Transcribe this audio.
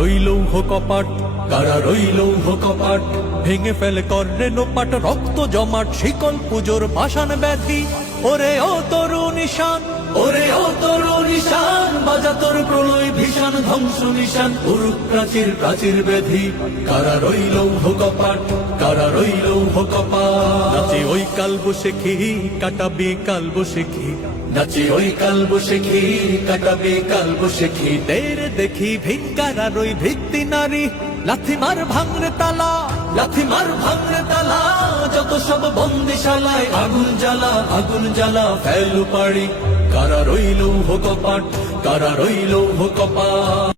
রইল কপাট, কারা রইল কপাট? ভেঙে ফেলে কর্ণে নোপাট, রক্ত জমাট, শিকল পুজোর পাষাণ ব্যাধি। ওরে ও তরু নিশান, ওরে ও তরু নিশান, বাজা তোর প্রলয় ভীষণ ধ্বংস নিশান। উরুক প্রাচীর প্রাচীর ব্যাধি, কারা রইল কপাট, কারা রইল কপাট? নাচে ওই কাল বসে খেহি কাটাবে কাল বসে খেয়ে নাচে ওই কাল বসে খি কাটাবে কাল বসে খি তেরে দেখি ভিকারা রই ভিত্তি নারী। লাথি মার ভাঙরে তালা লাথি মার ভাঙরে তালা। যত সব বন্দিশালায় আগুন জ্বালা আগুন জ্বালা ফেলু পাড়ি। কারা রইল কপাট কারা রইল কপাট।